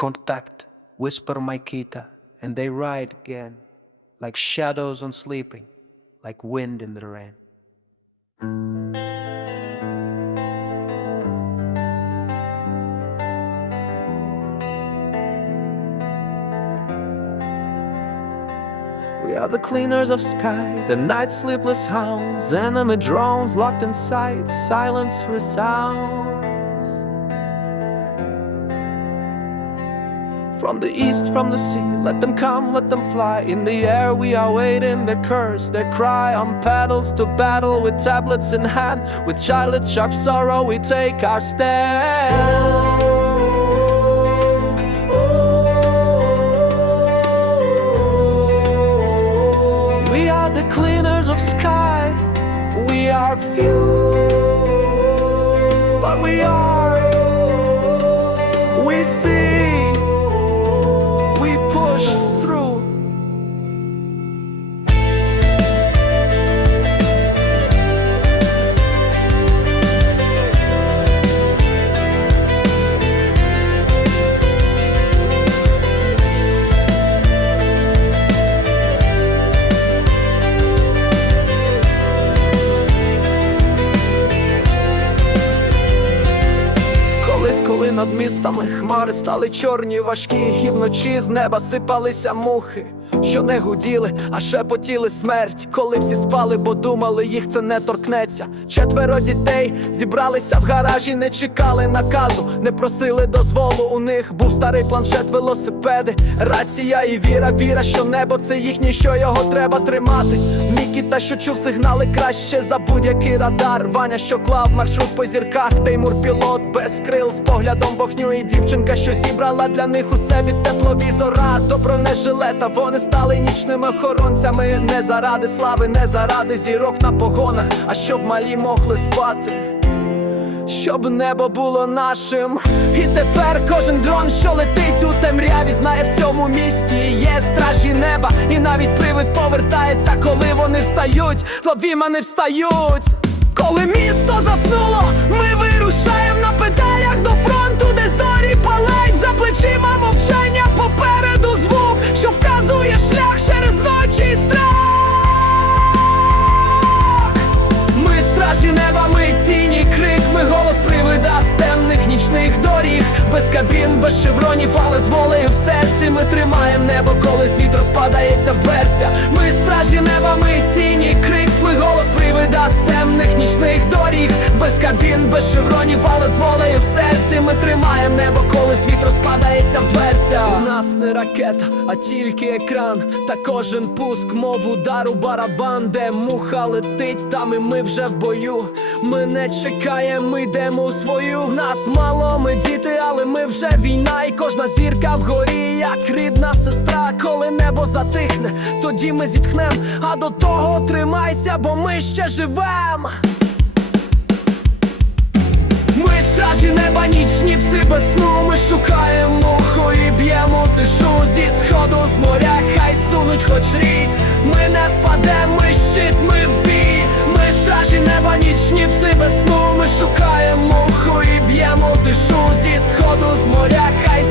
Contact, whisper Maikita, and they ride again, like shadows on sleeping, like wind in the rain. We are the cleaners of sky, the night sleepless hounds, enemy drones locked inside, silence resounds. From the east, from the sea, let them come, let them fly. In the air we are waiting, their curse, their cry on paddles to battle with tablets in hand. With childhood's sharp sorrow, we take our stand. We are the cleaners of sky. We are few, but we are. We see. Коли над містами хмари стали чорні, важкі, і вночі з неба сипалися мухи, що не гуділи, а шепотіли смерть, коли всі спали, бо думали, їх це не торкнеться. Четверо дітей зібралися в гаражі, не чекали наказу, не просили дозволу. У них був старий планшет, велосипеди, рація і віра, віра, що небо це їхнє, що його треба тримати. Мікіта, що чув сигнали краще за будь-який радар. Ваня, що клав маршрут по зірках, Теймур пілот без крил з поглядом вогню і дівчинка, що зібрала для них усе від тепловізора до бронежилета. Вони стали нічними охоронцями не заради слави, не заради зірок на погонах, а щоб малі могли спати. Щоб небо було нашим, і тепер кожен дрон, що летить у темряві, знає в цьому місті є стражі неба, і навіть привид повертається, коли вони встають, не встають. Коли місто заснуло, без кабін, без шевронів, але з волею в серці ми тримаємо небо, коли світ розпадається в дверця. Ми стражі неба, ми темних доріг, без кабін, без шевронів, але з волею в серці ми тримаємо небо, коли світ розпадається в дверця. У нас не ракета, а тільки екран, та кожен пуск, мов удару барабан, де муха летить, там і ми вже в бою. Ми не чекаємо, ми йдемо у свою. Нас мало, ми діти, але ми вже війна, і кожна зірка вгорі, як рідна сестра. Коли небо затихне, тоді ми зітхнем. А до того тримайся, бо ми ще живем. Стражі неба, нічні пси без сну. Ми шукаємо муху і б'ємо тишу зі сходу з моря, хай сунуть хоч рій. Ми не впадемо, ми щит, ми в бій. Ми стражі неба, нічні пси без сну. Ми шукаємо муху і б'ємо тишу зі сходу з моря, хай